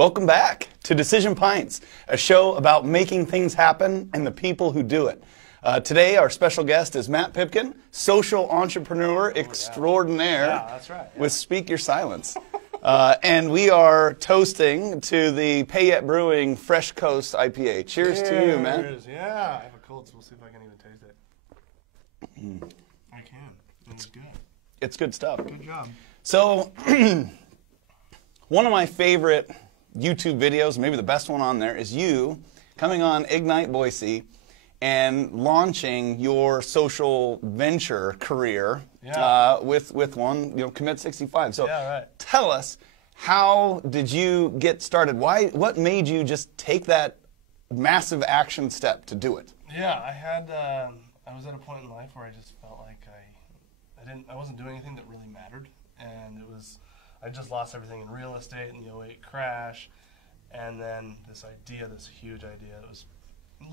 Welcome back to Decision Pints, a show about making things happen and the people who do it. Today, our special guest is Matt Pimpkin, social entrepreneur extraordinaire. Yeah, that's right. Yeah. With Speak Your Silence. And we are toasting to the Payette Brewing Fresh Coast IPA. Cheers to you, man. Yeah, I have a cold, so we'll see if I can even taste it. I can. It's good. It's good stuff. Good job. So, one of my favorite YouTube videos, maybe the best one on there, is you coming on Ignite Boise and launching your social venture career with one, Commit 65. So tell us, how did you get started? What made you just take that massive action step to do it? Yeah, I was at a point in life where I just felt like I wasn't doing anything that really mattered, and I just lost everything in real estate in the '08 crash, and then this huge idea, that was,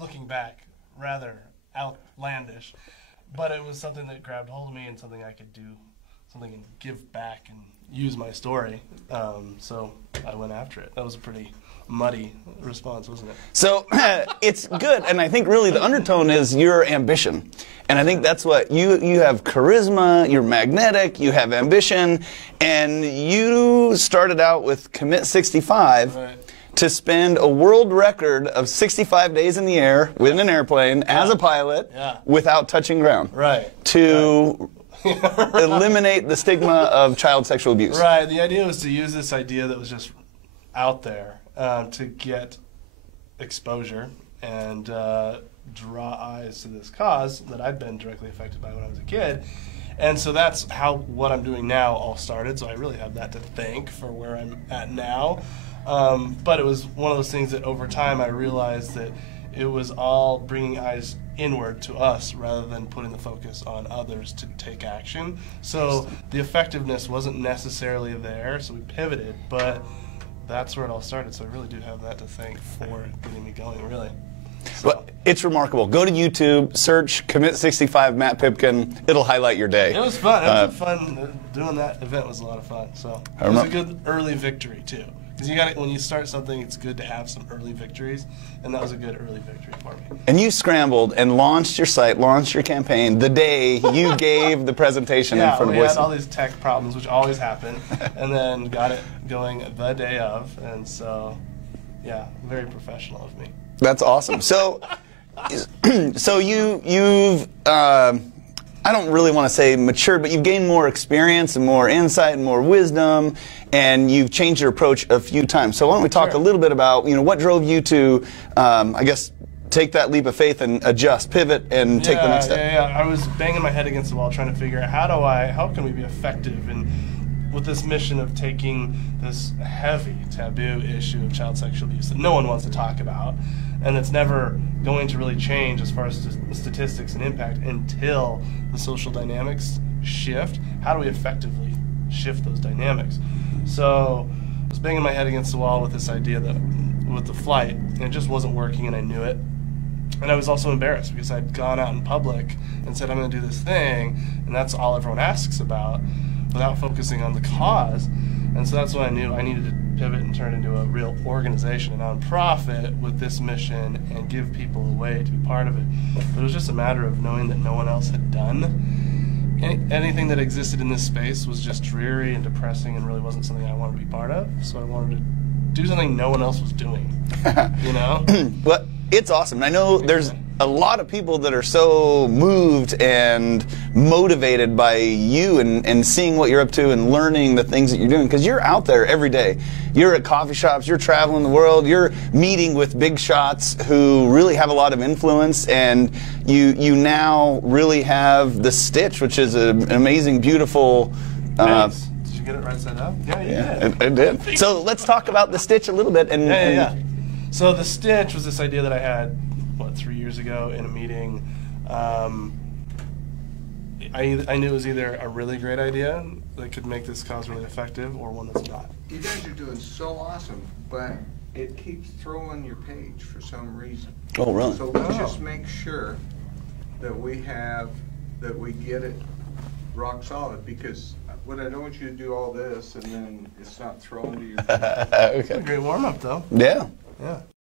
looking back, rather outlandish, but it was something that grabbed hold of me and something I could do, something and give back and use my story. So I went after it. That was a pretty muddy response, wasn't it? So it's good, and I think really the undertone is your ambition. And I think that's what you have: charisma, you're magnetic, you have ambition, and you started out with Commit 65 to spend a world record of 65 days in the air with an airplane as a pilot without touching ground. To eliminate the stigma of child sexual abuse. The idea was to use this idea that was just out there to get exposure and draw eyes to this cause that I'd been directly affected by when I was a kid. And so that's how what I'm doing now all started. So I really have that to thank for where I'm at now. But it was one of those things that over time I realized that it was all bringing eyes inward to us rather than putting the focus on others to take action. So the effectiveness wasn't necessarily there, so we pivoted, but that's where it all started. So I really do have that to thank for getting me going, really. So. Well, it's remarkable. Go to YouTube, search Commit 65 Matt Pimpkin. It'll highlight your day. It was fun. It was fun. Doing that event was a lot of fun. So it was a good early victory too. Because when you start something, it's good to have some early victories, and that was a good early victory for me. And you scrambled and launched your site, launched your campaign the day you gave the presentation in front of Boise. Yeah, we had all these tech problems, which always happen, and then got it going the day of, and so, yeah, very professional of me. That's awesome. So, you've I don't really want to say matured, but you've gained more experience and more insight and more wisdom, and you've changed your approach a few times. So why don't we talk a little bit about what drove you to, I guess, take that leap of faith and adjust, pivot, and take the next step? I was banging my head against the wall trying to figure out how can we be effective with this mission of taking this heavy taboo issue of child sexual abuse that no one wants to talk about, and it's never going to really change as far as statistics and impact until the social dynamics shift. How do we effectively shift those dynamics? So I was banging my head against the wall with this idea that with the flight, and it just wasn't working, and I knew it. And I was also embarrassed because I'd gone out in public and said, I'm going to do this thing, and that's all everyone asks about, without focusing on the cause. And so that's when I knew I needed to pivot and turn into a real organization, a nonprofit with this mission, and give people a way to be part of it. But it was just a matter of knowing that no one else had done. Anything that existed in this space was just dreary and depressing and really wasn't something I wanted to be part of. So I wanted to do something no one else was doing, Well, it's awesome. I know there's a lot of people that are so moved and motivated by you and seeing what you're up to and learning the things that you're doing, because you're out there every day. You're at coffee shops, you're traveling the world, you're meeting with big shots who really have a lot of influence, and you now really have the Stitch, which is an amazing, beautiful... Did you get it right side up? Yeah, you did. It did. So let's talk about the Stitch a little bit. So the Stitch was this idea that I had 3 years ago in a meeting. I knew it was either a really great idea that could make this cause really effective, or one that's not. You guys are doing so awesome, but it keeps throwing your page for some reason. Oh, really? So let's just make sure that we get it rock solid, because What I don't want you to do all this and then it's not thrown to your Okay. Great warm up though. Yeah. Yeah.